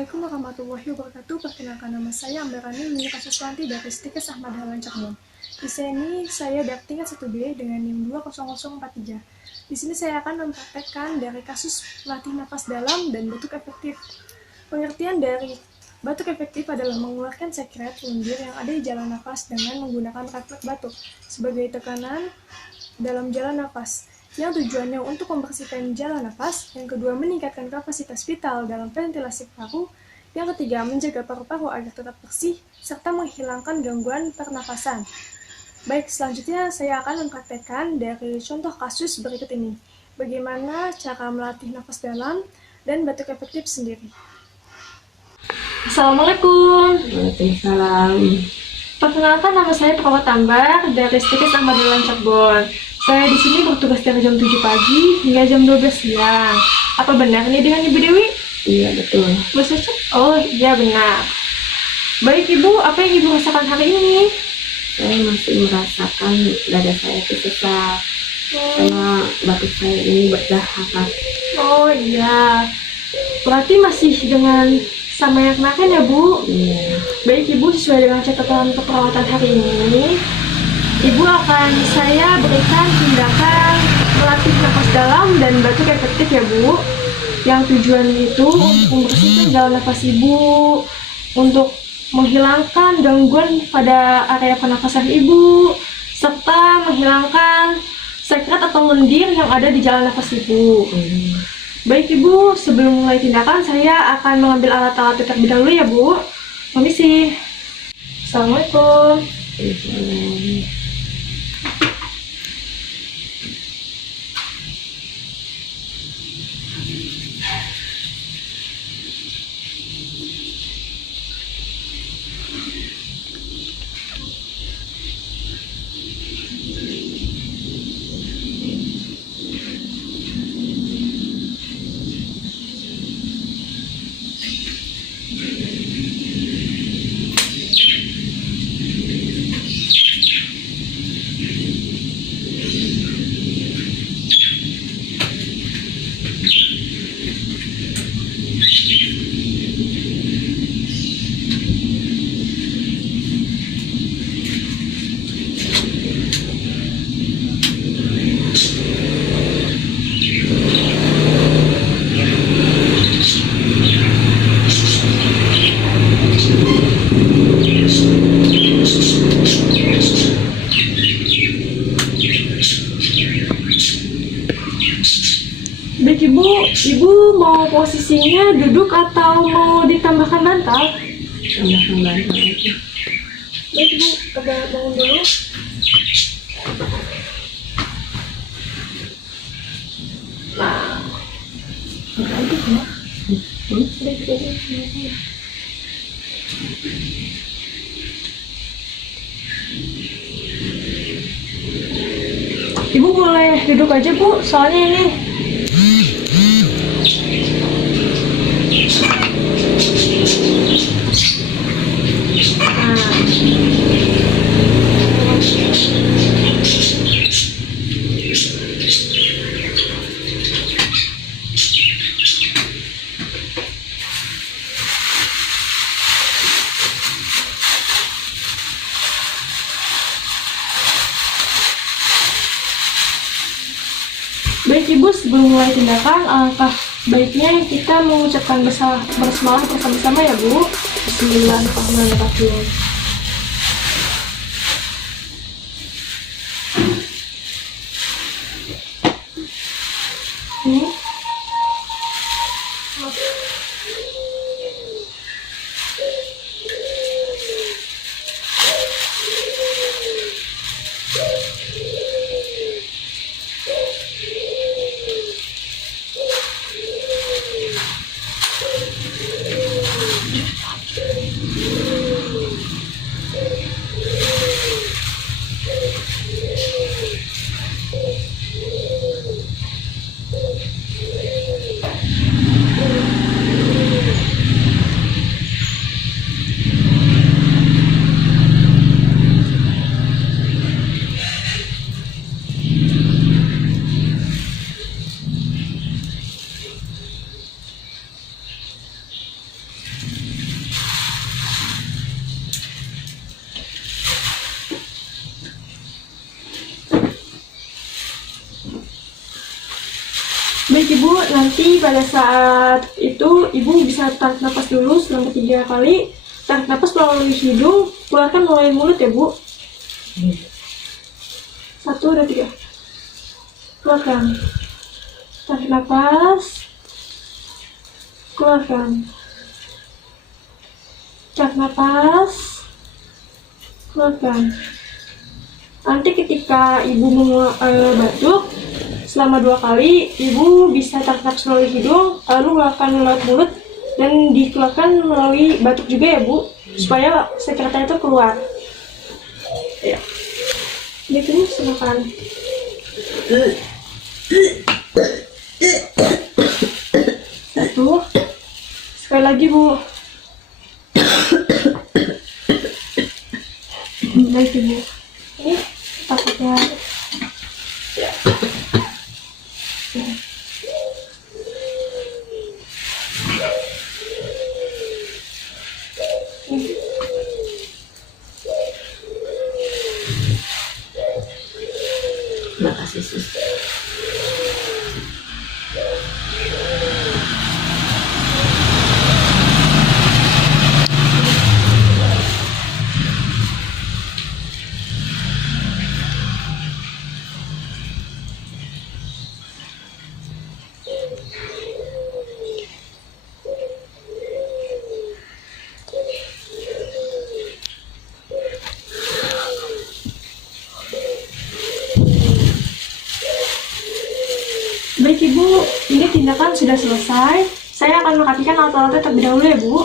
Assalamualaikum warahmatullahi wabarakatuh. Perkenalkan, nama saya Ambarani Minyak Susanti dari Stikes Ahmad Dahlan Cirebon. Di sini saya dari tingkat 1B dengan NIM 20043. Di sini saya akan mempraktekkan dari kasus latih nafas dalam dan batuk efektif. Pengertian dari batuk efektif adalah mengeluarkan sekret lendir yang ada di jalan nafas dengan menggunakan refleks batuk sebagai tekanan dalam jalan nafas, yang tujuannya untuk membersihkan jalan nafas, yang kedua meningkatkan kapasitas vital dalam ventilasi paru, yang ketiga menjaga paru-paru agar tetap bersih, serta menghilangkan gangguan pernafasan. Baik, selanjutnya saya akan mempraktekkan dari contoh kasus berikut ini, bagaimana cara melatih nafas dalam dan batuk efektif sendiri. Assalamualaikum. Waalaikumsalam. Perkenalkan, nama saya Perawat Ambar dari Stikes Ahmad Dahlan Cirebon. Saya di sini bertugas dari jam 7 pagi hingga jam 12 siang. Apa benar ini dengan Ibu Dewi? Iya, betul. Bu Suci? Oh iya, benar. Baik Ibu, apa yang Ibu rasakan hari ini? Saya masih merasakan dada saya itu sesak karena batuk saya ini berdahak. Oh iya, berarti masih dengan sama yang kemarin ya Bu? Iya. Baik Ibu, sesuai dengan catatan keperawatan hari ini, Ibu akan saya berikan tindakan melatih nafas dalam dan batuk efektif ya Bu. Yang tujuan itu untuk membersihkan jalan nafas Ibu, untuk menghilangkan gangguan pada area pernafasan Ibu, serta menghilangkan sekret atau lendir yang ada di jalan nafas Ibu. Baik Ibu, sebelum mulai tindakan saya akan mengambil alat-alat terlebih dahulu ya Bu. Permisi. Assalamualaikum. Baik Ibu mau posisinya duduk atau mau ditambahkan bantal? Tambahkan bantal aja. Baik Ibu, agak bangun dulu. Nah, baik ya. Ibu boleh duduk aja Bu, soalnya ini baik Ibu, sebelum mulai tindakan, alangkah baiknya kita mengucapkan bersemalah bersama-sama ya Bu. Bismillahirrahmanirrahim. Ini. Baik Ibu, nanti pada saat itu Ibu bisa tarik napas dulu selama 3 kali. Tarik napas melalui hidung, keluarkan melalui mulut ya Bu. 1, 2, 3. Keluarkan. Tarik napas. Keluarkan. Tarik napas. Keluarkan. Nanti ketika Ibu batuk, selama 2 kali, Ibu bisa tarik nafas melalui hidung, lalu mengeluarkan lewat mulut, dan dikeluarkan melalui batuk juga ya Bu, supaya sekretnya itu keluar. Ya. Jadi silakan. Satu. Sekali lagi Bu. Baik Ibu. Ini takutnya. Ya. Terima kasih suster. Baik Ibu, ini tindakan sudah selesai. Saya akan merapikan alat-alatnya terlebih dahulu ya Bu.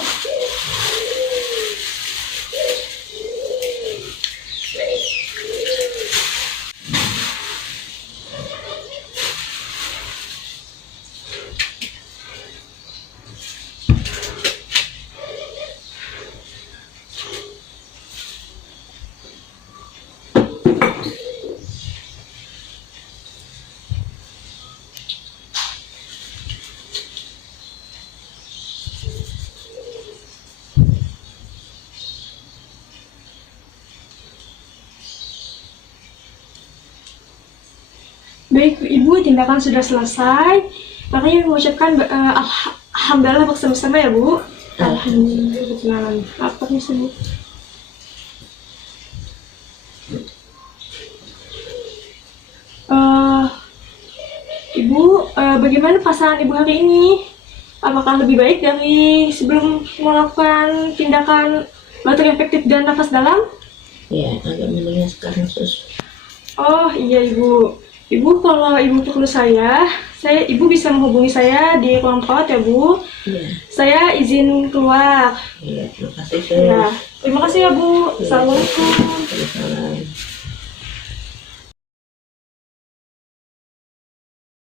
Baik Ibu, tindakan sudah selesai. Makanya mengucapkan alhamdulillah bersama-sama ya Bu. Alhamdulillah. Apa nih Bu? Ibu, bagaimana perasaan Ibu hari ini? Apakah lebih baik dari sebelum melakukan tindakan batuk efektif dan nafas dalam? Ya, agak mendingan sekarang sus. Oh iya Ibu. Ibu, kalau Ibu perlu Ibu bisa menghubungi saya di ruang perawat ya Bu. Iya. Saya izin keluar. Iya, terima kasih sus. Ya, terima kasih ya Bu. Iya. Assalamualaikum. Waalaikumsalam.